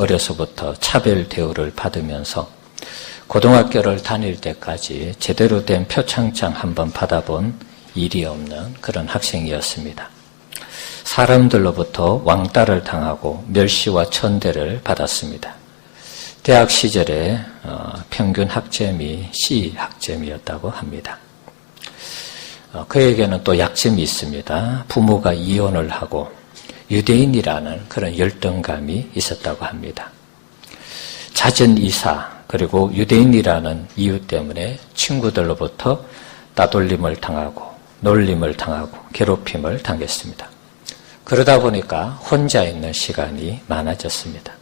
어려서부터 차별 대우를 받으면서 고등학교를 다닐 때까지 제대로 된 표창장 한번 받아본 일이 없는 그런 학생이었습니다. 사람들로부터 왕따를 당하고 멸시와 천대를 받았습니다. 대학 시절에 평균 학점이 C 학점이었다고 합니다. 그에게는 또 약점이 있습니다. 부모가 이혼을 하고 유대인이라는 그런 열등감이 있었다고 합니다. 잦은 이사 그리고 유대인이라는 이유 때문에 친구들로부터 따돌림을 당하고 놀림을 당하고 괴롭힘을 당했습니다. 그러다 보니까 혼자 있는 시간이 많아졌습니다.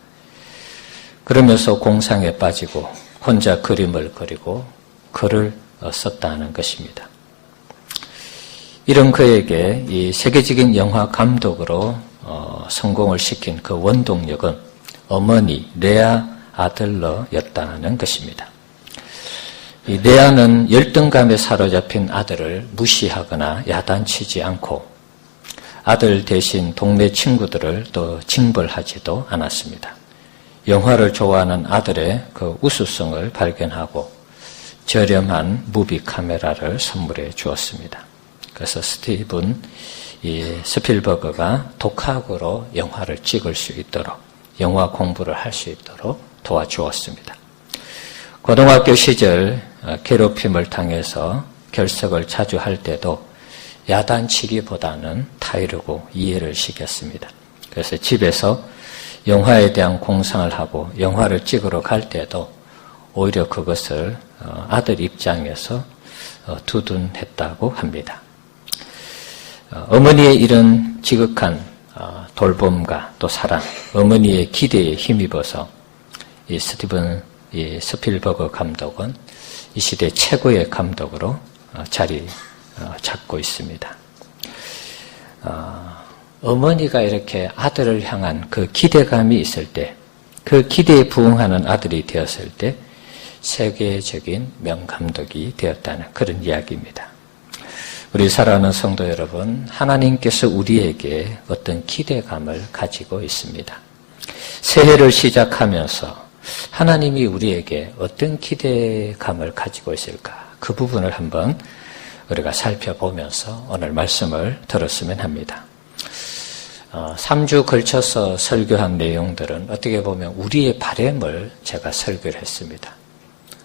그러면서 공상에 빠지고 혼자 그림을 그리고 글을 썼다는 것입니다. 이런 그에게 이 세계적인 영화 감독으로 성공을 시킨 그 원동력은 어머니 레아 아들러였다는 것입니다. 이 레아는 열등감에 사로잡힌 아들을 무시하거나 야단치지 않고 아들 대신 동네 친구들을 또 징벌하지도 않았습니다. 영화를 좋아하는 아들의 그 우수성을 발견하고 저렴한 무비 카메라를 선물해 주었습니다. 그래서 스티븐 스필버그가 독학으로 영화를 찍을 수 있도록 영화 공부를 할 수 있도록 도와주었습니다. 고등학교 시절 괴롭힘을 당해서 결석을 자주 할 때도 야단치기보다는 타이르고 이해를 시켰습니다. 그래서 집에서 영화에 대한 공상을 하고 영화를 찍으러 갈 때도 오히려 그것을 아들 입장에서 두둔했다고 합니다. 어머니의 이런 지극한 돌봄과 또 사랑, 어머니의 기대에 힘입어서 이 스티븐 스필버그 감독은 이 시대 최고의 감독으로 자리 잡고 있습니다. 어머니가 이렇게 아들을 향한 그 기대감이 있을 때, 그 기대에 부응하는 아들이 되었을 때 세계적인 명감독이 되었다는 그런 이야기입니다. 우리 사랑하는 성도 여러분, 하나님께서 우리에게 어떤 기대감을 가지고 있습니다. 새해를 시작하면서 하나님이 우리에게 어떤 기대감을 가지고 있을까? 그 부분을 한번 우리가 살펴보면서 오늘 말씀을 들었으면 합니다. 3주 걸쳐서 설교한 내용들은 어떻게 보면 우리의 바람을 제가 설교를 했습니다.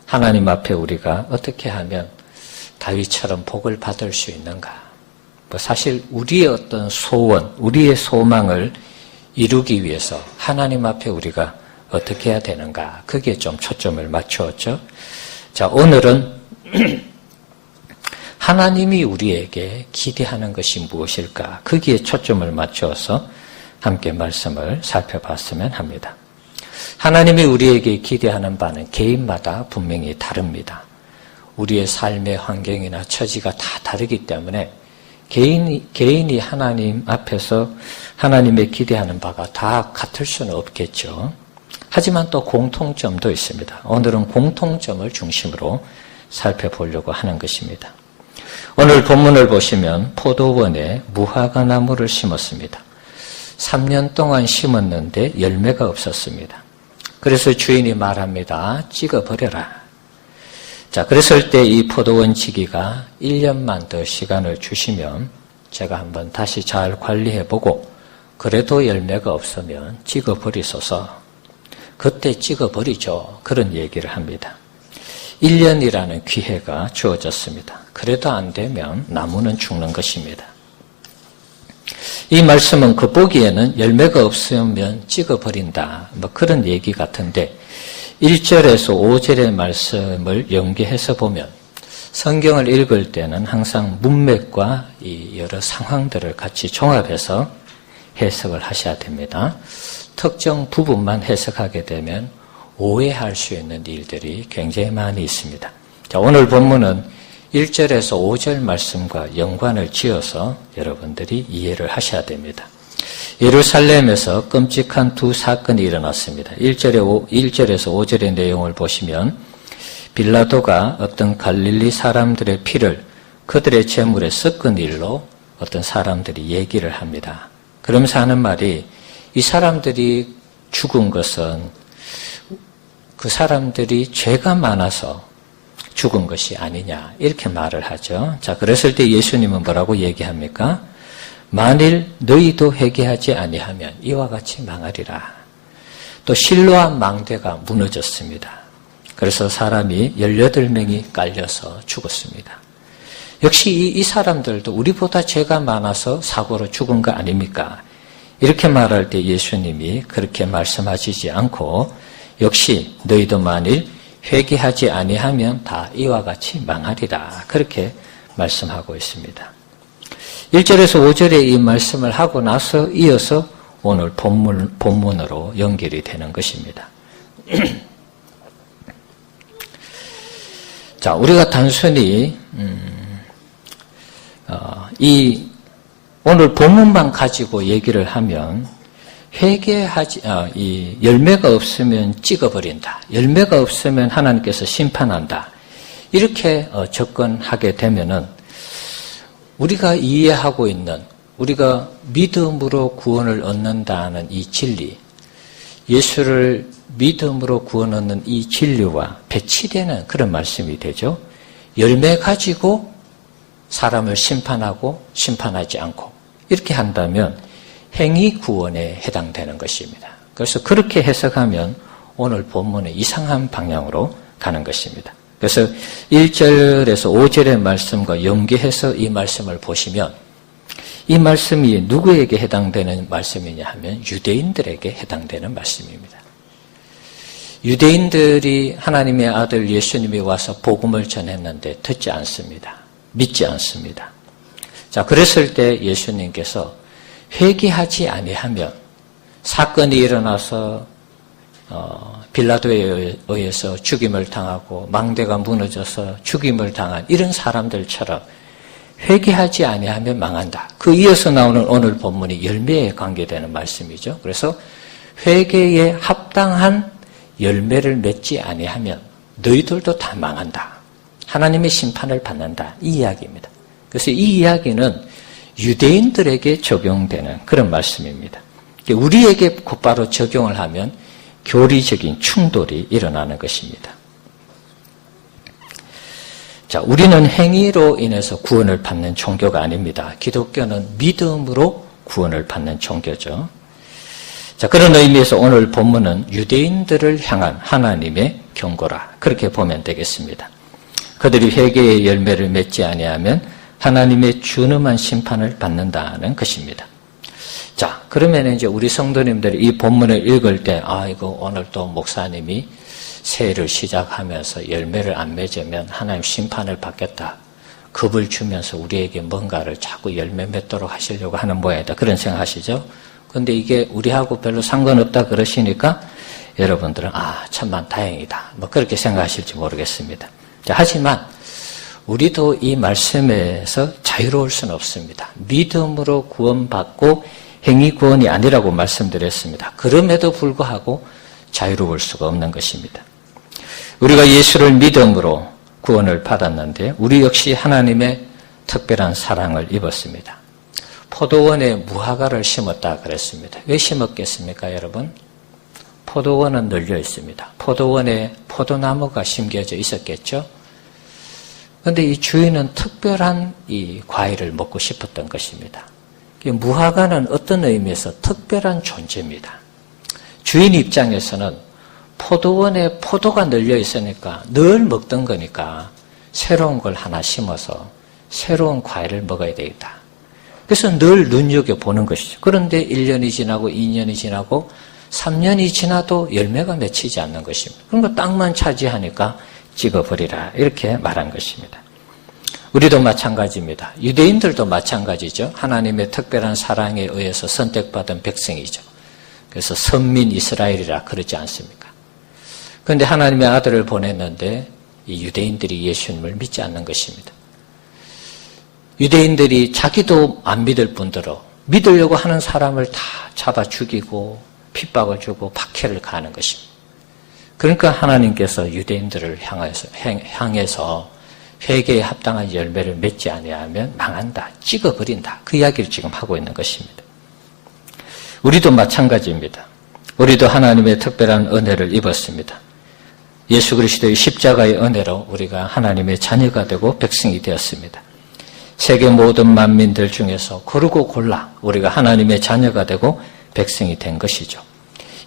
하나님 앞에 우리가 어떻게 하면 다윗처럼 복을 받을 수 있는가? 사실 우리의 어떤 소원, 우리의 소망을 이루기 위해서 하나님 앞에 우리가 어떻게 해야 되는가? 거기에 좀 초점을 맞추었죠. 자, 오늘은 하나님이 우리에게 기대하는 것이 무엇일까? 거기에 초점을 맞추어서 함께 말씀을 살펴봤으면 합니다. 하나님이 우리에게 기대하는 바는 개인마다 분명히 다릅니다. 우리의 삶의 환경이나 처지가 다 다르기 때문에 개인이 하나님 앞에서 하나님의 기대하는 바가 다 같을 수는 없겠죠. 하지만 또 공통점도 있습니다. 오늘은 공통점을 중심으로 살펴보려고 하는 것입니다. 오늘 본문을 보시면 포도원에 무화과 나무를 심었습니다. 3년 동안 심었는데 열매가 없었습니다. 그래서 주인이 말합니다. 찍어버려라. 자, 그랬을 때 이 포도원 지기가 1년만 더 시간을 주시면 제가 한번 다시 잘 관리해보고 그래도 열매가 없으면 찍어버리소서. 그때 찍어버리죠. 그런 얘기를 합니다. 1년이라는 기회가 주어졌습니다. 그래도 안 되면 나무는 죽는 것입니다. 이 말씀은 겉보기에는 열매가 없으면 찍어버린다. 그런 얘기 같은데 1절에서 5절의 말씀을 연계해서 보면 성경을 읽을 때는 항상 문맥과 이 여러 상황들을 같이 종합해서 해석을 하셔야 됩니다. 특정 부분만 해석하게 되면 오해할 수 있는 일들이 굉장히 많이 있습니다. 자, 오늘 본문은 1절에서 5절 말씀과 연관을 지어서 여러분들이 이해를 하셔야 됩니다. 예루살렘에서 끔찍한 두 사건이 일어났습니다. 1절에서 5절의 내용을 보시면 빌라도가 어떤 갈릴리 사람들의 피를 그들의 제물에 섞은 일로 어떤 사람들이 얘기를 합니다. 그러면서 하는 말이 이 사람들이 죽은 것은 그 사람들이 죄가 많아서 죽은 것이 아니냐 이렇게 말을 하죠. 자, 그랬을 때 예수님은 뭐라고 얘기합니까? 만일 너희도 회개하지 아니하면 이와 같이 망하리라. 또 실로암 망대가 무너졌습니다. 그래서 사람이 18명이 깔려서 죽었습니다. 역시 이 사람들도 우리보다 죄가 많아서 사고로 죽은 거 아닙니까? 이렇게 말할 때 예수님이 그렇게 말씀하시지 않고 역시 너희도 만일 회개하지 아니하면 다 이와 같이 망하리라. 그렇게 말씀하고 있습니다. 1절에서 5절에 이 말씀을 하고 나서 이어서 오늘 본문으로 연결이 되는 것입니다. 자, 우리가 단순히 이 오늘 본문만 가지고 얘기를 하면 이 열매가 없으면 찍어버린다. 열매가 없으면 하나님께서 심판한다. 이렇게 접근하게 되면은 우리가 이해하고 있는 우리가 믿음으로 구원을 얻는다는 이 진리, 예수를 믿음으로 구원 얻는 이 진리와 배치되는 그런 말씀이 되죠. 열매 가지고 사람을 심판하고 심판하지 않고 이렇게 한다면 행위 구원에 해당되는 것입니다. 그래서 그렇게 해석하면 오늘 본문의 이상한 방향으로 가는 것입니다. 그래서 1절에서 5절의 말씀과 연계해서 이 말씀을 보시면 이 말씀이 누구에게 해당되는 말씀이냐 하면 유대인들에게 해당되는 말씀입니다. 유대인들이 하나님의 아들 예수님이 와서 복음을 전했는데 듣지 않습니다. 믿지 않습니다. 자, 그랬을 때 예수님께서 회개하지 아니하면 사건이 일어나서 빌라도에 의해서 죽임을 당하고 망대가 무너져서 죽임을 당한 이런 사람들처럼 회개하지 아니하면 망한다. 그 이어서 나오는 오늘 본문이 열매에 관계되는 말씀이죠. 그래서 회개에 합당한 열매를 맺지 아니하면 너희들도 다 망한다. 하나님의 심판을 받는다. 이 이야기입니다. 그래서 이 이야기는 유대인들에게 적용되는 그런 말씀입니다. 우리에게 곧바로 적용을 하면 교리적인 충돌이 일어나는 것입니다. 자, 우리는 행위로 인해서 구원을 받는 종교가 아닙니다. 기독교는 믿음으로 구원을 받는 종교죠. 자, 그런 의미에서 오늘 본문은 유대인들을 향한 하나님의 경고라. 그렇게 보면 되겠습니다. 그들이 회개의 열매를 맺지 아니하면 하나님의 준엄한 심판을 받는다는 것입니다. 자, 그러면 이제 우리 성도님들이 이 본문을 읽을 때, 이거 오늘 또 목사님이 새해를 시작하면서 열매를 안 맺으면 하나님 심판을 받겠다. 겁을 주면서 우리에게 뭔가를 자꾸 열매 맺도록 하시려고 하는 모양이다. 그런 생각하시죠? 근데 이게 우리하고 별로 상관없다 그러시니까 여러분들은 참만 다행이다. 뭐 그렇게 생각하실지 모르겠습니다. 자, 하지만 우리도 이 말씀에서 자유로울 수는 없습니다. 믿음으로 구원받고 행위 구원이 아니라고 말씀드렸습니다. 그럼에도 불구하고 자유로울 수가 없는 것입니다. 우리가 예수를 믿음으로 구원을 받았는데 우리 역시 하나님의 특별한 사랑을 입었습니다. 포도원에 무화과를 심었다 그랬습니다. 왜 심었겠습니까, 여러분? 포도원은 널려 있습니다. 포도원에 포도나무가 심겨져 있었겠죠? 그런데 이 주인은 특별한 이 과일을 먹고 싶었던 것입니다. 무화과는 어떤 의미에서 특별한 존재입니다. 주인 입장에서는 포도원에 포도가 널려 있으니까 늘 먹던 거니까 새로운 걸 하나 심어서 새로운 과일을 먹어야 되겠다. 그래서 늘 눈여겨보는 것이죠. 그런데 1년이 지나고 2년이 지나고 3년이 지나도 열매가 맺히지 않는 것입니다. 그러니까 땅만 차지하니까 찍어버리라 이렇게 말한 것입니다. 우리도 마찬가지입니다. 유대인들도 마찬가지죠. 하나님의 특별한 사랑에 의해서 선택받은 백성이죠. 그래서 선민 이스라엘이라 그러지 않습니까? 그런데 하나님의 아들을 보냈는데 이 유대인들이 예수님을 믿지 않는 것입니다. 유대인들이 자기도 안 믿을 뿐더러 믿으려고 하는 사람을 다 잡아 죽이고 핍박을 주고 박해를 가하는 것입니다. 그러니까 하나님께서 유대인들을 향해서 회개에 합당한 열매를 맺지 아니하면 망한다, 찍어버린다. 그 이야기를 지금 하고 있는 것입니다. 우리도 마찬가지입니다. 우리도 하나님의 특별한 은혜를 입었습니다. 예수 그리스도의 십자가의 은혜로 우리가 하나님의 자녀가 되고 백성이 되었습니다. 세계 모든 만민들 중에서 고르고 골라 우리가 하나님의 자녀가 되고 백성이 된 것이죠.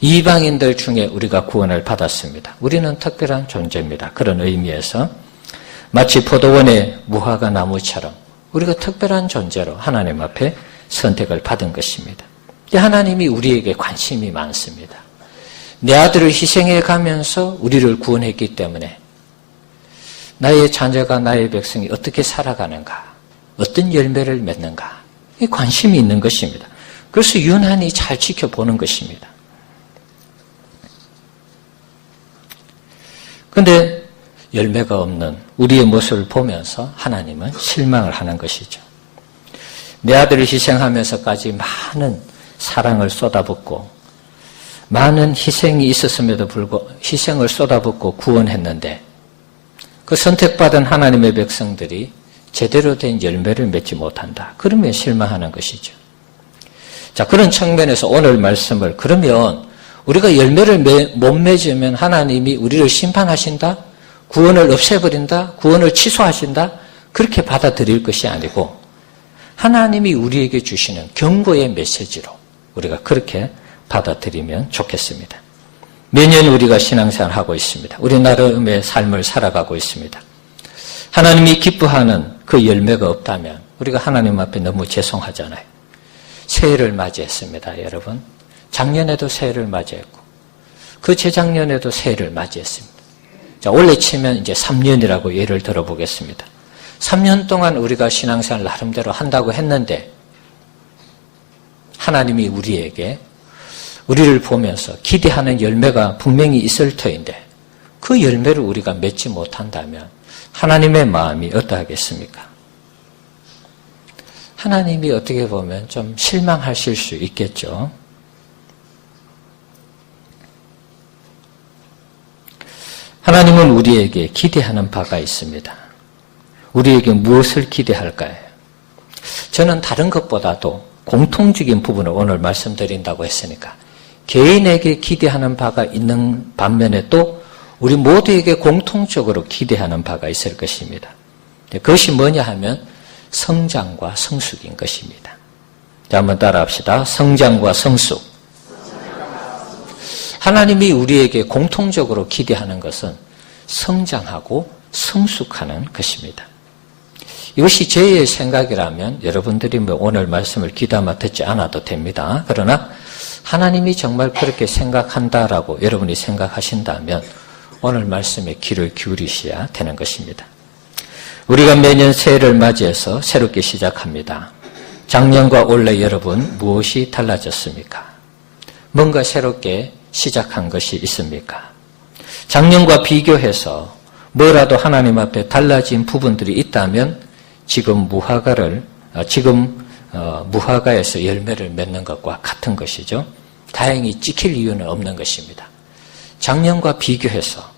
이방인들 중에 우리가 구원을 받았습니다. 우리는 특별한 존재입니다. 그런 의미에서 마치 포도원의 무화과 나무처럼 우리가 특별한 존재로 하나님 앞에 선택을 받은 것입니다. 하나님이 우리에게 관심이 많습니다. 내 아들을 희생해 가면서 우리를 구원했기 때문에 나의 자녀가 나의 백성이 어떻게 살아가는가, 어떤 열매를 맺는가 이 관심이 있는 것입니다. 그래서 유난히 잘 지켜보는 것입니다. 그런데 열매가 없는 우리의 모습을 보면서 하나님은 실망을 하는 것이죠. 내 아들을 희생하면서까지 많은 사랑을 쏟아붓고 많은 희생이 있었음에도 불구하고 희생을 쏟아붓고 구원했는데 그 선택받은 하나님의 백성들이 제대로 된 열매를 맺지 못한다. 그러면 실망하는 것이죠. 자, 그런 측면에서 오늘 말씀을 그러면 우리가 열매를 못 맺으면 하나님이 우리를 심판하신다? 구원을 없애버린다? 구원을 취소하신다? 그렇게 받아들일 것이 아니고 하나님이 우리에게 주시는 경고의 메시지로 우리가 그렇게 받아들이면 좋겠습니다. 매년 우리가 신앙생활을 하고 있습니다. 우리 나름의 삶을 살아가고 있습니다. 하나님이 기뻐하는 그 열매가 없다면 우리가 하나님 앞에 너무 죄송하잖아요. 새해를 맞이했습니다, 여러분. 작년에도 새해를 맞이했고 그 재작년에도 새해를 맞이했습니다. 자, 원래 치면 이제 3년이라고 예를 들어보겠습니다. 3년 동안 우리가 신앙생활 나름대로 한다고 했는데 하나님이 우리를 보면서 기대하는 열매가 분명히 있을 터인데 그 열매를 우리가 맺지 못한다면 하나님의 마음이 어떠하겠습니까? 하나님이 어떻게 보면 좀 실망하실 수 있겠죠. 하나님은 우리에게 기대하는 바가 있습니다. 우리에게 무엇을 기대할까요? 저는 다른 것보다도 공통적인 부분을 오늘 말씀드린다고 했으니까 개인에게 기대하는 바가 있는 반면에 또 우리 모두에게 공통적으로 기대하는 바가 있을 것입니다. 그것이 뭐냐 하면 성장과 성숙인 것입니다. 자, 한번 따라합시다. 성장과 성숙. 하나님이 우리에게 공통적으로 기대하는 것은 성장하고 성숙하는 것입니다. 이것이 제 생각이라면 여러분들이 오늘 말씀을 귀담아 듣지 않아도 됩니다. 그러나 하나님이 정말 그렇게 생각한다라고 여러분이 생각하신다면 오늘 말씀에 귀를 기울이셔야 되는 것입니다. 우리가 매년 새해를 맞이해서 새롭게 시작합니다. 작년과 올해 여러분 무엇이 달라졌습니까? 뭔가 새롭게 시작한 것이 있습니까? 작년과 비교해서 뭐라도 하나님 앞에 달라진 부분들이 있다면 지금 무화과에서 열매를 맺는 것과 같은 것이죠. 다행히 찍힐 이유는 없는 것입니다. 작년과 비교해서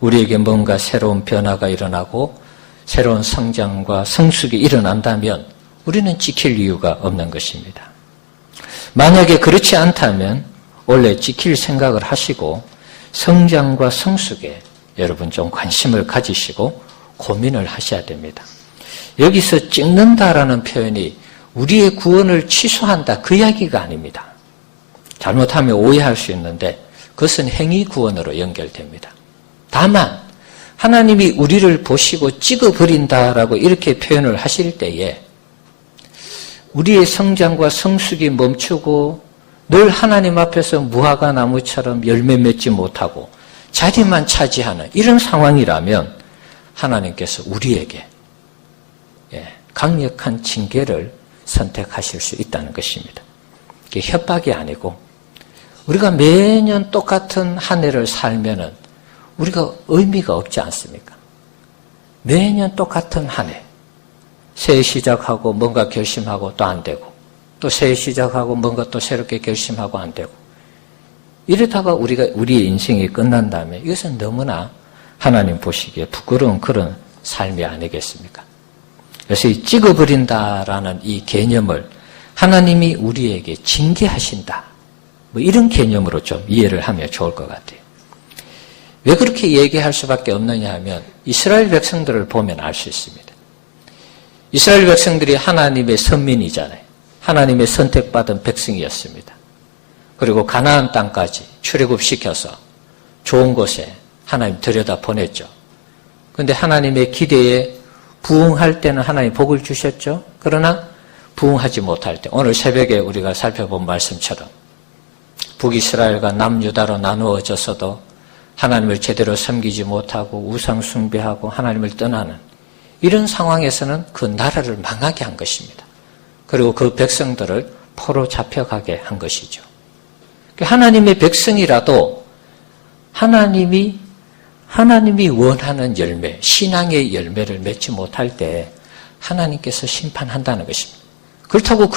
우리에게 뭔가 새로운 변화가 일어나고 새로운 성장과 성숙이 일어난다면 우리는 찍힐 이유가 없는 것입니다. 만약에 그렇지 않다면 원래 찍힐 생각을 하시고 성장과 성숙에 여러분 좀 관심을 가지시고 고민을 하셔야 됩니다. 여기서 찍는다라는 표현이 우리의 구원을 취소한다 그 이야기가 아닙니다. 잘못하면 오해할 수 있는데 그것은 행위 구원으로 연결됩니다. 다만 하나님이 우리를 보시고 찍어버린다라고 이렇게 표현을 하실 때에 우리의 성장과 성숙이 멈추고 늘 하나님 앞에서 무화과 나무처럼 열매 맺지 못하고 자리만 차지하는 이런 상황이라면 하나님께서 우리에게 강력한 징계를 선택하실 수 있다는 것입니다. 이게 협박이 아니고 우리가 매년 똑같은 한 해를 살면은 우리가 의미가 없지 않습니까? 매년 똑같은 한 해. 새해 시작하고 뭔가 결심하고 또 안 되고 또 새해 시작하고 뭔가 또 새롭게 결심하고 안 되고 이러다가 우리의 인생이 끝난다면 이것은 너무나 하나님 보시기에 부끄러운 그런 삶이 아니겠습니까? 그래서 이 찍어버린다라는 이 개념을 하나님이 우리에게 징계하신다. 뭐 이런 개념으로 좀 이해를 하면 좋을 것 같아요. 왜 그렇게 얘기할 수밖에 없느냐 하면 이스라엘 백성들을 보면 알 수 있습니다. 이스라엘 백성들이 하나님의 선민이잖아요. 하나님의 선택받은 백성이었습니다. 그리고 가나안 땅까지 출애굽시켜서 좋은 곳에 하나님 들여다 보냈죠. 그런데 하나님의 기대에 부응할 때는 하나님 복을 주셨죠. 그러나 부응하지 못할 때 오늘 새벽에 우리가 살펴본 말씀처럼 북이스라엘과 남유다로 나누어져서도 하나님을 제대로 섬기지 못하고 우상 숭배하고 하나님을 떠나는 이런 상황에서는 그 나라를 망하게 한 것입니다. 그리고 그 백성들을 포로 잡혀가게 한 것이죠. 하나님의 백성이라도 하나님이 원하는 열매, 신앙의 열매를 맺지 못할 때 하나님께서 심판한다는 것입니다. 그렇다고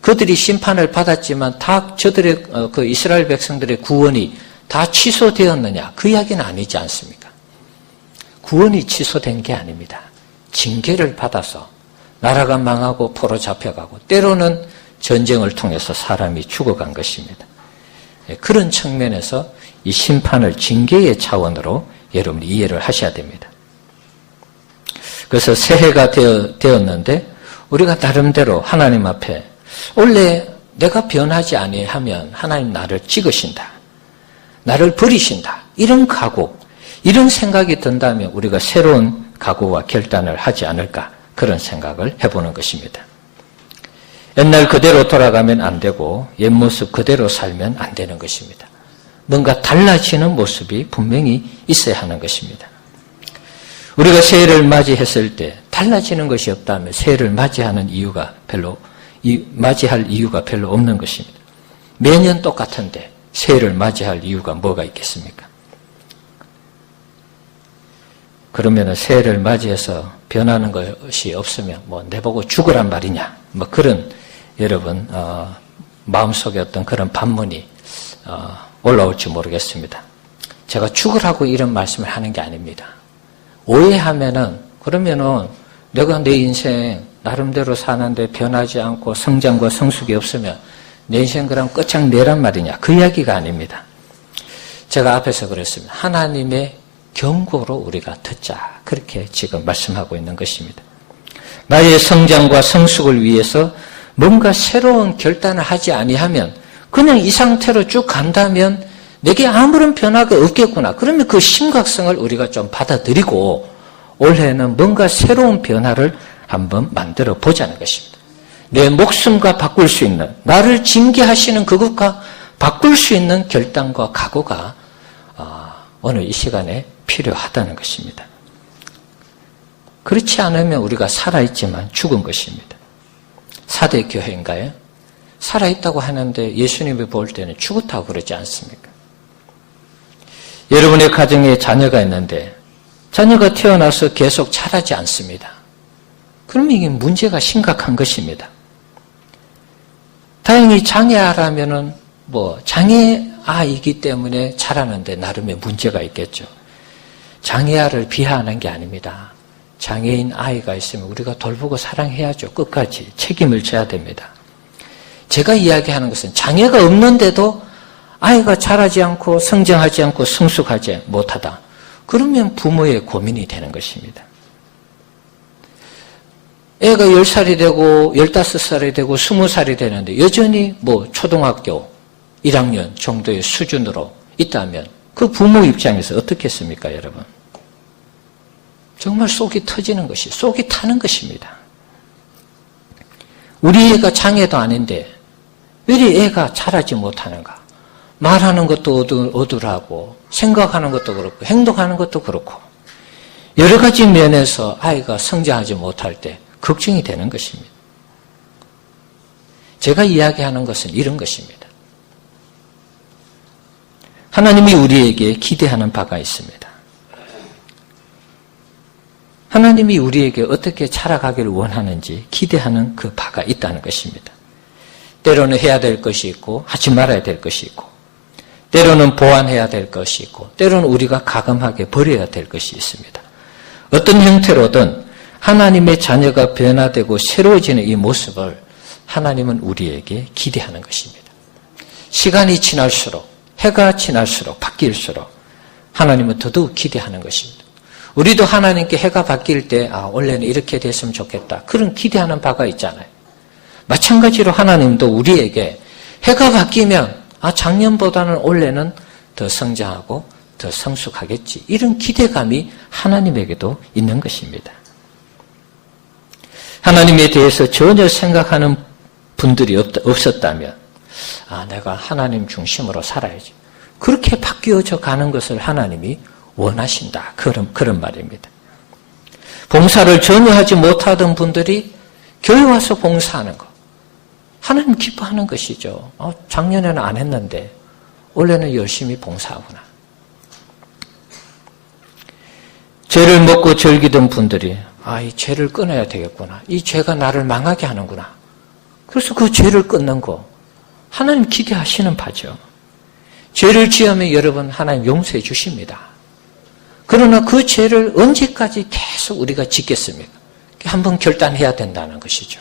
그들이 심판을 받았지만 다 저들의 그 이스라엘 백성들의 구원이 다 취소되었느냐? 그 이야기는 아니지 않습니까? 구원이 취소된 게 아닙니다. 징계를 받아서 나라가 망하고 포로 잡혀가고 때로는 전쟁을 통해서 사람이 죽어간 것입니다. 그런 측면에서 이 심판을 징계의 차원으로 여러분이 이해를 하셔야 됩니다. 그래서 새해가 되었는데 우리가 나름대로 하나님 앞에 원래 내가 변하지 아니하면 하나님 나를 찍으신다. 나를 버리신다. 이런 각오, 이런 생각이 든다면 우리가 새로운 각오와 결단을 하지 않을까 그런 생각을 해보는 것입니다. 옛날 그대로 돌아가면 안 되고 옛 모습 그대로 살면 안 되는 것입니다. 뭔가 달라지는 모습이 분명히 있어야 하는 것입니다. 우리가 새해를 맞이했을 때 달라지는 것이 없다면 새해를 맞이할 이유가 별로 없는 것입니다. 매년 똑같은데 새해를 맞이할 이유가 뭐가 있겠습니까? 그러면 새해를 맞이해서 변하는 것이 없으면 내보고 죽으란 말이냐? 그런 여러분 마음속에 어떤 그런 반문이 올라올지 모르겠습니다. 제가 죽으라고 이런 말씀을 하는 게 아닙니다. 오해하면은 그러면은 내가 내 인생 나름대로 사는데 변하지 않고 성장과 성숙이 없으면 내 인생 그럼 끝장내란 말이냐? 그 이야기가 아닙니다. 제가 앞에서 그랬습니다. 하나님의 경고로 우리가 듣자. 그렇게 지금 말씀하고 있는 것입니다. 나의 성장과 성숙을 위해서 뭔가 새로운 결단을 하지 아니하면 그냥 이 상태로 쭉 간다면 내게 아무런 변화가 없겠구나. 그러면 그 심각성을 우리가 좀 받아들이고 올해는 뭔가 새로운 변화를 한번 만들어 보자는 것입니다. 내 목숨과 바꿀 수 있는, 나를 징계하시는 그것과 바꿀 수 있는 결단과 각오가 오늘 이 시간에 필요하다는 것입니다. 그렇지 않으면 우리가 살아있지만 죽은 것입니다. 사대 교회인가요? 살아있다고 하는데 예수님이 볼 때는 죽었다고 그러지 않습니까? 여러분의 가정에 자녀가 있는데 자녀가 태어나서 계속 자라지 않습니다. 그러면 이게 문제가 심각한 것입니다. 다행히 장애아라면은 장애아이기 때문에 자라는데 나름의 문제가 있겠죠. 장애아를 비하하는 게 아닙니다. 장애인 아이가 있으면 우리가 돌보고 사랑해야죠. 끝까지 책임을 져야 됩니다. 제가 이야기하는 것은 장애가 없는데도 아이가 자라지 않고 성장하지 않고 성숙하지 못하다. 그러면 부모의 고민이 되는 것입니다. 애가 10살이 되고 15살이 되고 20살이 되는데 여전히 초등학교 1학년 정도의 수준으로 있다면 그 부모 입장에서 어떻겠습니까, 여러분? 정말 속이 터지는 것이, 속이 타는 것입니다. 우리 애가 장애도 아닌데 왜 애가 자라지 못하는가? 말하는 것도 어눌하고 생각하는 것도 그렇고 행동하는 것도 그렇고 여러 가지 면에서 아이가 성장하지 못할 때 걱정이 되는 것입니다. 제가 이야기하는 것은 이런 것입니다. 하나님이 우리에게 기대하는 바가 있습니다. 하나님이 우리에게 어떻게 자라가기를 원하는지 기대하는 그 바가 있다는 것입니다. 때로는 해야 될 것이 있고 하지 말아야 될 것이 있고 때로는 보완해야 될 것이 있고 때로는 우리가 가감하게 버려야 될 것이 있습니다. 어떤 형태로든 하나님의 자녀가 변화되고 새로워지는 이 모습을 하나님은 우리에게 기대하는 것입니다. 시간이 지날수록, 해가 지날수록, 바뀔수록 하나님은 더더욱 기대하는 것입니다. 우리도 하나님께 해가 바뀔 때 원래는 이렇게 됐으면 좋겠다. 그런 기대하는 바가 있잖아요. 마찬가지로 하나님도 우리에게 해가 바뀌면 작년보다는 올해는 더 성장하고 더 성숙하겠지. 이런 기대감이 하나님에게도 있는 것입니다. 하나님에 대해서 전혀 생각하는 분들이 없었다면 내가 하나님 중심으로 살아야지. 그렇게 바뀌어져 가는 것을 하나님이 원하신다. 그런 말입니다. 봉사를 전혀 하지 못하던 분들이 교회 와서 봉사하는 것. 하나님 기뻐하는 것이죠. 작년에는 안 했는데 올해는 열심히 봉사하구나. 죄를 먹고 즐기던 분들이 이 죄를 끊어야 되겠구나. 이 죄가 나를 망하게 하는구나. 그래서 그 죄를 끊는 거 하나님 기대하시는 바죠. 죄를 지으면 여러분 하나님 용서해 주십니다. 그러나 그 죄를 언제까지 계속 우리가 짓겠습니까? 한번 결단해야 된다는 것이죠.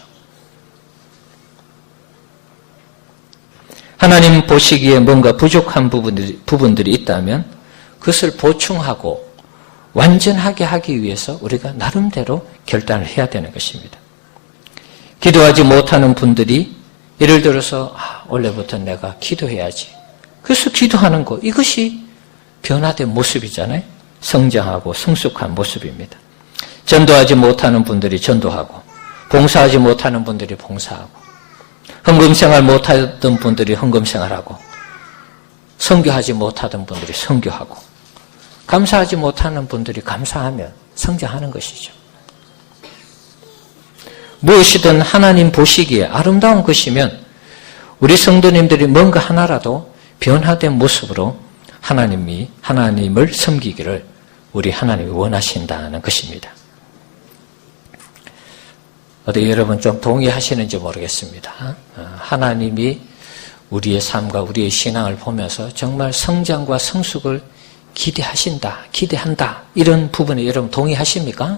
하나님 보시기에 뭔가 부족한 부분들이 있다면 그것을 보충하고 완전하게 하기 위해서 우리가 나름대로 결단을 해야 되는 것입니다. 기도하지 못하는 분들이 예를 들어서 원래부터 내가 기도해야지. 그래서 기도하는 것, 이것이 변화된 모습이잖아요. 성장하고 성숙한 모습입니다. 전도하지 못하는 분들이 전도하고, 봉사하지 못하는 분들이 봉사하고, 헌금생활 못하던 분들이 헌금생활하고, 선교하지 못하던 분들이 선교하고, 감사하지 못하는 분들이 감사하면 성장하는 것이죠. 무엇이든 하나님 보시기에 아름다운 것이면 우리 성도님들이 뭔가 하나라도 변화된 모습으로 하나님을 섬기기를 우리 하나님이 원하신다는 것입니다. 어떻게 여러분 좀 동의하시는지 모르겠습니다. 하나님이 우리의 삶과 우리의 신앙을 보면서 정말 성장과 성숙을 기대한다. 이런 부분에 여러분 동의하십니까?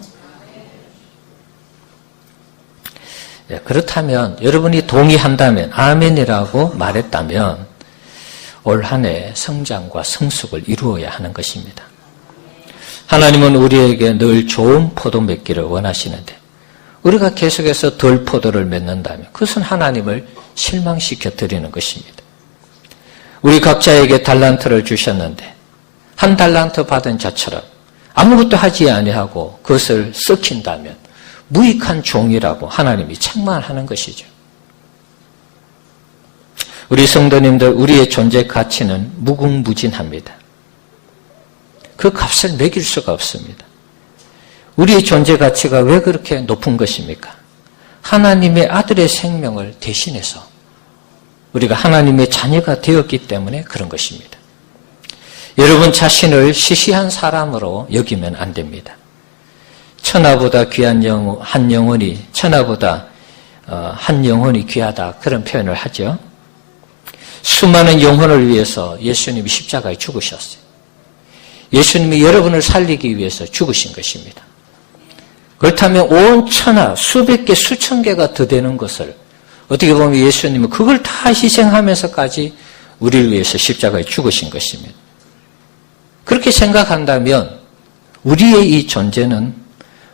그렇다면 여러분이 동의한다면 아멘이라고 말했다면 올 한 해 성장과 성숙을 이루어야 하는 것입니다. 하나님은 우리에게 늘 좋은 포도 맺기를 원하시는데 우리가 계속해서 덜 포도를 맺는다면 그것은 하나님을 실망시켜 드리는 것입니다. 우리 각자에게 달란트를 주셨는데 한 달란트 받은 자처럼 아무것도 하지 아니하고 그것을 썩힌다면 무익한 종이라고 하나님이 책망하는 것이죠. 우리 성도님들, 우리의 존재 가치는 무궁무진합니다. 그 값을 매길 수가 없습니다. 우리의 존재 가치가 왜 그렇게 높은 것입니까? 하나님의 아들의 생명을 대신해서 우리가 하나님의 자녀가 되었기 때문에 그런 것입니다. 여러분 자신을 시시한 사람으로 여기면 안 됩니다. 천하보다 귀한 한 영혼이 천하보다 한 영혼이 귀하다 그런 표현을 하죠. 수많은 영혼을 위해서 예수님이 십자가에 죽으셨어요. 예수님이 여러분을 살리기 위해서 죽으신 것입니다. 그렇다면 온 천하 수백 개 수천 개가 더 되는 것을 어떻게 보면 예수님은 그걸 다 희생하면서까지 우리를 위해서 십자가에 죽으신 것입니다. 그렇게 생각한다면 우리의 이 존재는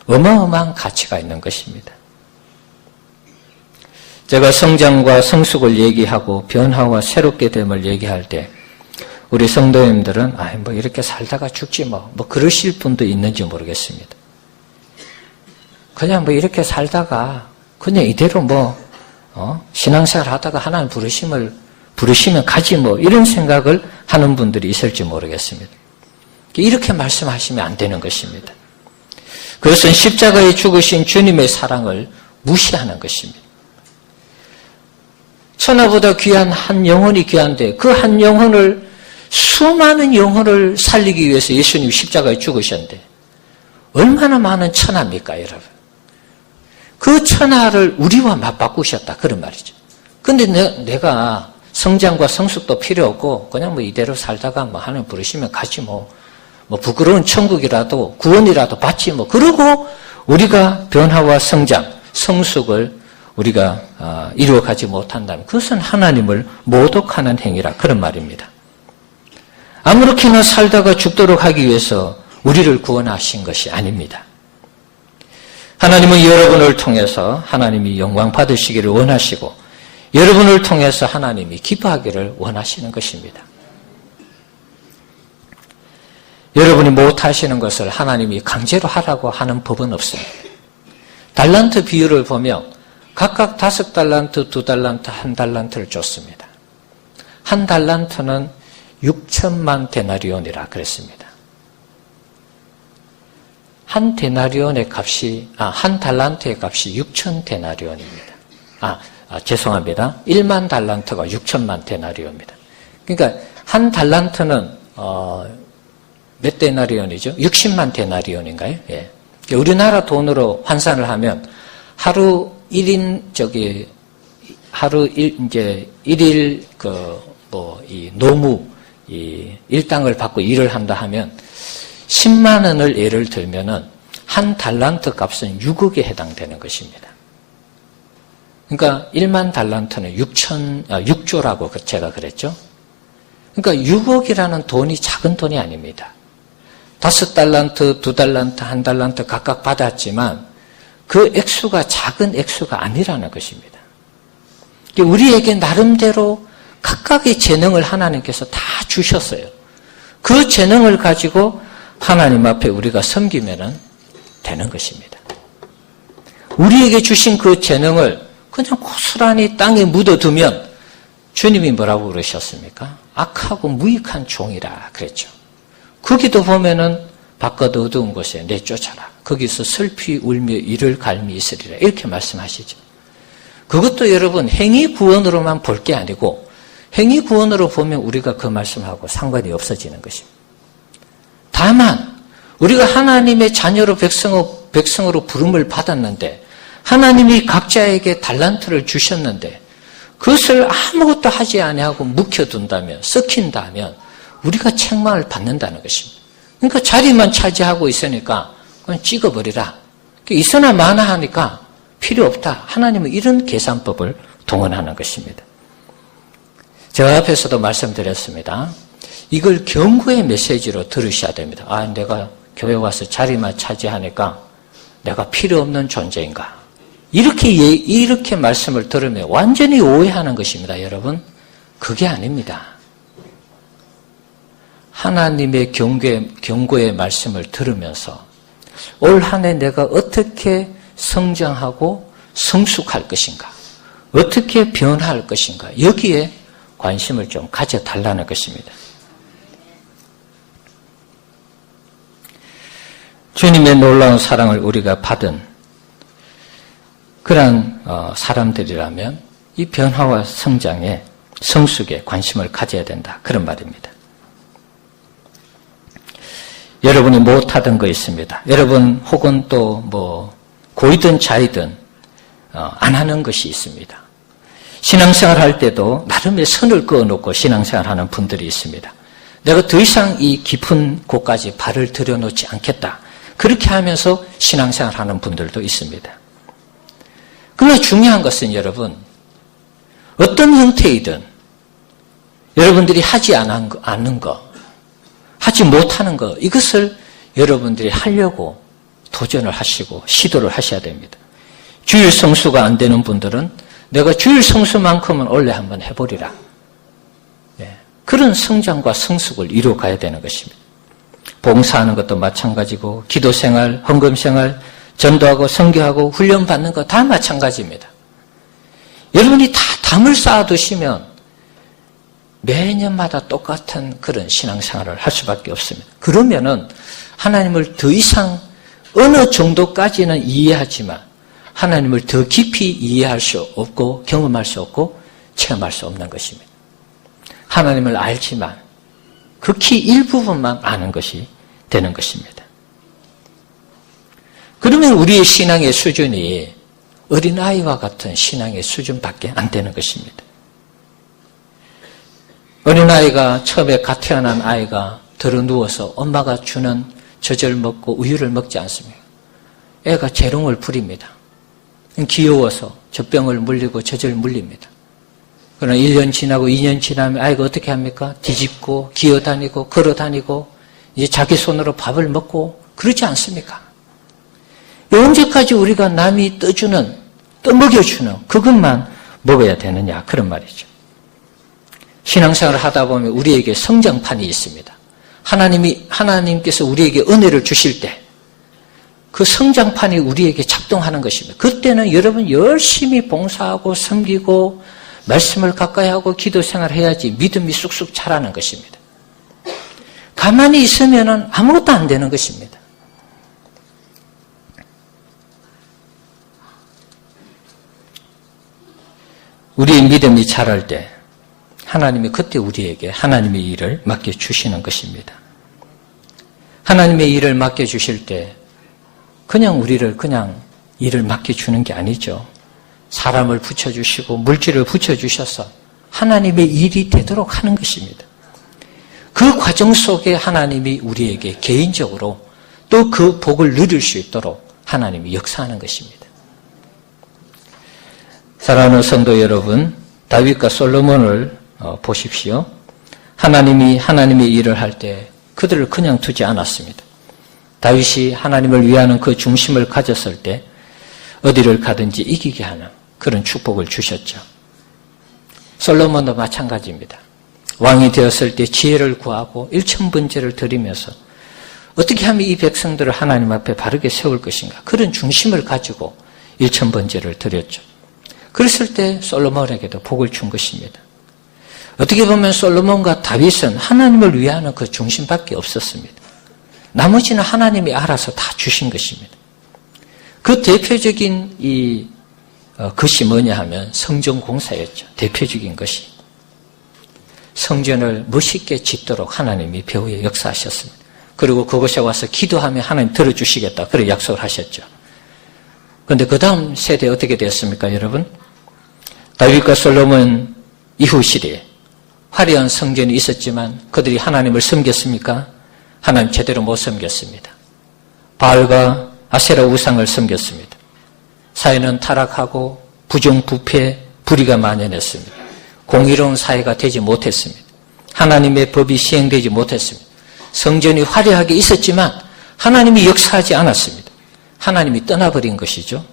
어마어마한 가치가 있는 것입니다. 제가 성장과 성숙을 얘기하고 변화와 새롭게 됨을 얘기할 때 우리 성도님들은 뭐 이렇게 살다가 죽지 뭐 그러실 분도 있는지 모르겠습니다. 그냥 이렇게 살다가 그냥 이대로 신앙생활 하다가 하나님 부르시면 가지 이런 생각을 하는 분들이 있을지 모르겠습니다. 이렇게 말씀하시면 안 되는 것입니다. 그것은 십자가에 죽으신 주님의 사랑을 무시하는 것입니다. 천하보다 귀한 한 영혼이 귀한데 그 한 영혼을 수많은 영혼을 살리기 위해서 예수님이 십자가에 죽으셨는데 얼마나 많은 천하입니까 여러분. 그 천하를 우리와 맞바꾸셨다 그런 말이죠. 근데 내가 성장과 성숙도 필요 없고 그냥 이대로 살다가 하나님 부르시면 가지 부끄러운 천국이라도 구원이라도 받지 그러고 우리가 변화와 성장, 성숙을 우리가 이루어가지 못한다면 그것은 하나님을 모독하는 행위라 그런 말입니다. 아무렇게나 살다가 죽도록 하기 위해서 우리를 구원하신 것이 아닙니다. 하나님은 여러분을 통해서 하나님이 영광 받으시기를 원하시고 여러분을 통해서 하나님이 기뻐하기를 원하시는 것입니다. 여러분이 못하시는 것을 하나님이 강제로 하라고 하는 법은 없습니다. 달란트 비율을 보면 각각 5달란트, 2달란트, 1달란트를 줬습니다. 1달란트는 6천만 데나리온이라 그랬습니다. 한 데나리온의 값이, 한 달란트의 값이 6천 데나리온입니다. 죄송합니다. 1만 달란트가 6천만 데나리온입니다. 그러니까 한 달란트는 몇 데나리온이죠? 60만 데나리온인가요? 예. 우리나라 돈으로 환산을 하면 하루 1인 하루 이제 1일 이 노무 일당을 받고 일을 한다 하면 10만 원을 예를 들면은 한 달란트 값은 6억에 해당되는 것입니다. 그러니까 1만 달란트는 6조라고 제가 그랬죠. 그러니까 6억이라는 돈이 작은 돈이 아닙니다. 5달란트, 2달란트, 1달란트 각각 받았지만 그 액수가 작은 액수가 아니라는 것입니다. 우리에게 나름대로 각각의 재능을 하나님께서 다 주셨어요. 그 재능을 가지고 하나님 앞에 우리가 섬기면 되는 것입니다. 우리에게 주신 그 재능을 그냥 고스란히 땅에 묻어두면 주님이 뭐라고 그러셨습니까? 악하고 무익한 종이라 그랬죠. 거기도 보면은 바깥 어두운 곳에 내쫓아라. 거기서 슬피 울며 이를 갈미 있으리라. 이렇게 말씀하시죠. 그것도 여러분 행위 구원으로만 볼 게 아니고 행위 구원으로 보면 우리가 그 말씀하고 상관이 없어지는 것입니다. 다만 우리가 하나님의 자녀로 백성으로 부름을 받았는데 하나님이 각자에게 달란트를 주셨는데 그것을 아무것도 하지 아니하고 묵혀둔다면 썩힌다면 우리가 책망을 받는다는 것입니다. 그러니까 자리만 차지하고 있으니까 그냥 찍어버리라. 있으나 마나 하니까 필요 없다. 하나님은 이런 계산법을 동원하는 것입니다. 제가 앞에서도 말씀드렸습니다. 이걸 경고의 메시지로 들으셔야 됩니다. 내가 교회 와서 자리만 차지하니까 내가 필요 없는 존재인가. 이렇게 말씀을 들으면 완전히 오해하는 것입니다, 여러분. 그게 아닙니다. 하나님의 경고의 말씀을 들으면서 올 한 해 내가 어떻게 성장하고 성숙할 것인가, 어떻게 변화할 것인가, 여기에 관심을 좀 가져달라는 것입니다. 주님의 놀라운 사랑을 우리가 받은 그러한 사람들이라면 이 변화와 성장에, 성숙에 관심을 가져야 된다. 그런 말입니다. 여러분이 못하던 거 있습니다. 여러분 혹은 또 고이든 자이든 안 하는 것이 있습니다. 신앙생활 할 때도 나름의 선을 그어놓고 신앙생활 하는 분들이 있습니다. 내가 더 이상 이 깊은 곳까지 발을 들여놓지 않겠다. 그렇게 하면서 신앙생활 하는 분들도 있습니다. 그러나 중요한 것은 여러분, 어떤 형태이든 여러분들이 하지 않는 거, 하지 못하는 거, 이것을 여러분들이 하려고 도전을 하시고 시도를 하셔야 됩니다. 주일 성수가 안 되는 분들은 내가 주일 성수만큼은 원래 한번 해보리라. 그런 성장과 성숙을 이루어가야 되는 것입니다. 봉사하는 것도 마찬가지고 기도생활, 헌금생활, 전도하고 선교하고 훈련받는 거 다 마찬가지입니다. 여러분이 다 담을 쌓아두시면 매년마다 똑같은 그런 신앙생활을 할 수밖에 없습니다. 그러면은 하나님을 더 이상 어느 정도까지는 이해하지만 하나님을 더 깊이 이해할 수 없고 경험할 수 없고 체험할 수 없는 것입니다. 하나님을 알지만 극히 일부분만 아는 것이 되는 것입니다. 그러면 우리의 신앙의 수준이 어린아이와 같은 신앙의 수준밖에 안 되는 것입니다. 어린아이가 처음에 갓 태어난 아이가 들어누워서 엄마가 주는 젖을 먹고 우유를 먹지 않습니까? 애가 재롱을 부립니다. 귀여워서 저 병을 물리고 저절 물립니다. 그러나 1년 지나고 2년 지나면 아이가 어떻게 합니까? 뒤집고 기어다니고 걸어다니고 이제 자기 손으로 밥을 먹고 그러지 않습니까? 언제까지 우리가 남이 떠먹여주는 그것만 먹어야 되느냐 그런 말이죠. 신앙생활을 하다 보면 우리에게 성장판이 있습니다. 하나님께서 우리에게 은혜를 주실 때 그 성장판이 우리에게 작동하는 것입니다. 그때는 여러분 열심히 봉사하고 섬기고 말씀을 가까이 하고 기도 생활해야지 믿음이 쑥쑥 자라는 것입니다. 가만히 있으면 아무것도 안 되는 것입니다. 우리의 믿음이 자랄 때 하나님이 그때 우리에게 하나님의 일을 맡겨주시는 것입니다. 하나님의 일을 맡겨주실 때 그냥 우리를 그냥 일을 맡겨주는 게 아니죠. 사람을 붙여주시고 물질을 붙여주셔서 하나님의 일이 되도록 하는 것입니다. 그 과정 속에 하나님이 우리에게 개인적으로 또 그 복을 누릴 수 있도록 하나님이 역사하는 것입니다. 사랑하는 성도 여러분, 다윗과 솔로몬을 보십시오. 하나님이 하나님의 일을 할 때 그들을 그냥 두지 않았습니다. 다윗이 하나님을 위하는 그 중심을 가졌을 때 어디를 가든지 이기게 하는 그런 축복을 주셨죠. 솔로몬도 마찬가지입니다. 왕이 되었을 때 지혜를 구하고 일천번제를 드리면서 어떻게 하면 이 백성들을 하나님 앞에 바르게 세울 것인가 그런 중심을 가지고 일천번제를 드렸죠. 그랬을 때 솔로몬에게도 복을 준 것입니다. 어떻게 보면 솔로몬과 다윗은 하나님을 위하는 그 중심밖에 없었습니다. 나머지는 하나님이 알아서 다 주신 것입니다. 그 대표적인 것이 뭐냐 하면 성전공사였죠. 대표적인 것이. 성전을 멋있게 짓도록 하나님이 배후에 역사하셨습니다. 그리고 그곳에 와서 기도하면 하나님 들어주시겠다. 그렇게 약속을 하셨죠. 그런데 그 다음 세대에 어떻게 되었습니까, 여러분? 다윗과 솔로몬 이후 시대에 화려한 성전이 있었지만 그들이 하나님을 섬겼습니까? 하나님 제대로 못 섬겼습니다. 바알과 아세라 우상을 섬겼습니다. 사회는 타락하고 부정부패, 불의가 만연했습니다. 공의로운 사회가 되지 못했습니다. 하나님의 법이 시행되지 못했습니다. 성전이 화려하게 있었지만 하나님이 역사하지 않았습니다. 하나님이 떠나버린 것이죠.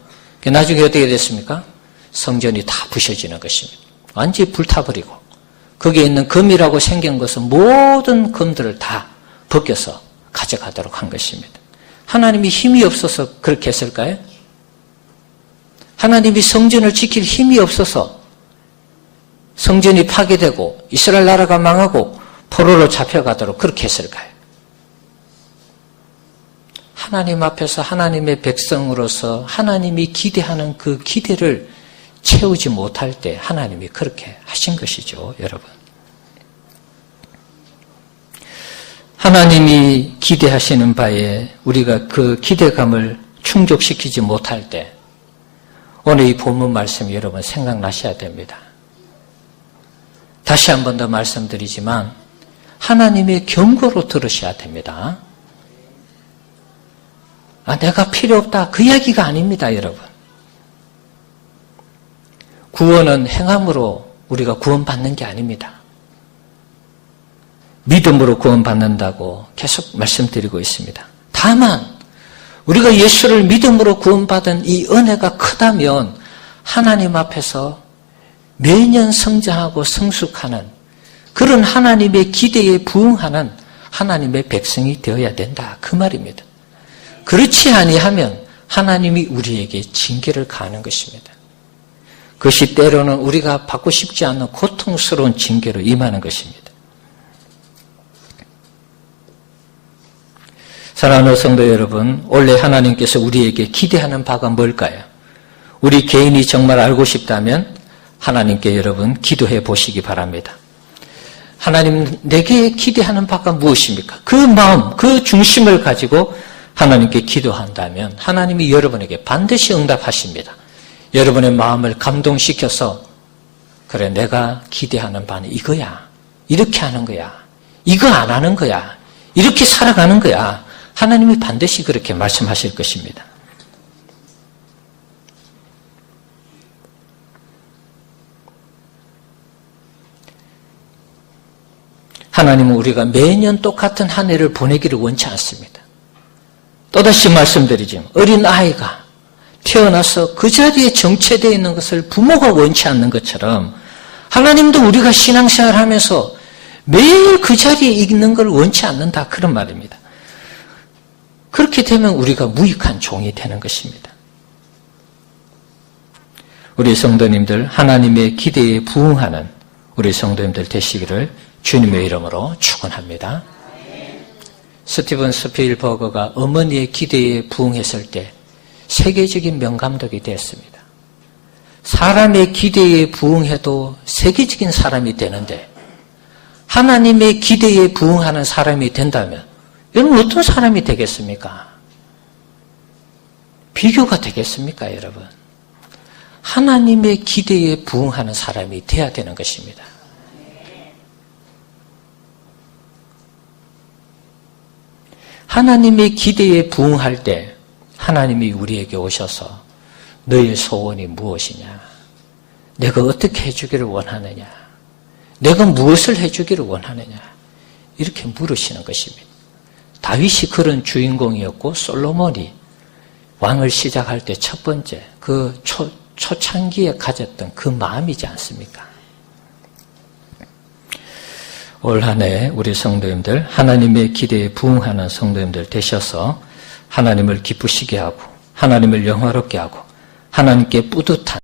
나중에 어떻게 됐습니까? 성전이 다 부셔지는 것입니다. 완전히 불타버리고 거기에 있는 금이라고 생긴 것은 모든 금들을 다 벗겨서 가져가도록 한 것입니다. 하나님이 힘이 없어서 그렇게 했을까요? 하나님이 성전을 지킬 힘이 없어서 성전이 파괴되고 이스라엘 나라가 망하고 포로로 잡혀가도록 그렇게 했을까요? 하나님 앞에서 하나님의 백성으로서 하나님이 기대하는 그 기대를 채우지 못할 때 하나님이 그렇게 하신 것이죠, 여러분. 하나님이 기대하시는 바에 우리가 그 기대감을 충족시키지 못할 때 오늘 이 본문 말씀이 여러분 생각나셔야 됩니다. 다시 한 번 더 말씀드리지만 하나님의 경고로 들으셔야 됩니다. 내가 필요 없다 그 이야기가 아닙니다, 여러분. 구원은 행함으로 우리가 구원받는 게 아닙니다. 믿음으로 구원받는다고 계속 말씀드리고 있습니다. 다만 우리가 예수를 믿음으로 구원받은 이 은혜가 크다면 하나님 앞에서 매년 성장하고 성숙하는 그런 하나님의 기대에 부응하는 하나님의 백성이 되어야 된다. 그 말입니다. 그렇지 아니하면 하나님이 우리에게 징계를 가하는 것입니다. 그것이 때로는 우리가 받고 싶지 않은 고통스러운 징계로 임하는 것입니다. 사랑하는 성도 여러분, 원래 하나님께서 우리에게 기대하는 바가 뭘까요? 우리 개인이 정말 알고 싶다면 하나님께 여러분 기도해 보시기 바랍니다. 하나님 내게 기대하는 바가 무엇입니까? 그 마음, 그 중심을 가지고 하나님께 기도한다면 하나님이 여러분에게 반드시 응답하십니다. 여러분의 마음을 감동시켜서 그래 내가 기대하는 바는 이거야. 이렇게 하는 거야. 이거 안 하는 거야. 이렇게 살아가는 거야. 하나님이 반드시 그렇게 말씀하실 것입니다. 하나님은 우리가 매년 똑같은 한 해를 보내기를 원치 않습니다. 또다시 말씀드리지만 어린 아이가 태어나서 그 자리에 정체되어 있는 것을 부모가 원치 않는 것처럼 하나님도 우리가 신앙생활을 하면서 매일 그 자리에 있는 걸 원치 않는다, 그런 말입니다. 그렇게 되면 우리가 무익한 종이 되는 것입니다. 우리 성도님들, 하나님의 기대에 부응하는 우리 성도님들 되시기를 주님의 이름으로 축원합니다. 스티븐 스필버거가 어머니의 기대에 부응했을 때 세계적인 명감독이 되었습니다. 사람의 기대에 부응해도 세계적인 사람이 되는데 하나님의 기대에 부응하는 사람이 된다면 여러분 어떤 사람이 되겠습니까? 비교가 되겠습니까, 여러분? 하나님의 기대에 부응하는 사람이 돼야 되는 것입니다. 하나님의 기대에 부응할 때 하나님이 우리에게 오셔서 너의 소원이 무엇이냐? 내가 어떻게 해주기를 원하느냐? 내가 무엇을 해주기를 원하느냐? 이렇게 물으시는 것입니다. 다윗이 그런 주인공이었고 솔로몬이 왕을 시작할 때 첫 번째 그 초창기에 가졌던 그 마음이지 않습니까? 올 한 해 우리 성도님들 하나님의 기대에 부응하는 성도님들 되셔서 하나님을 기쁘시게 하고 하나님을 영화롭게 하고 하나님께 뿌듯한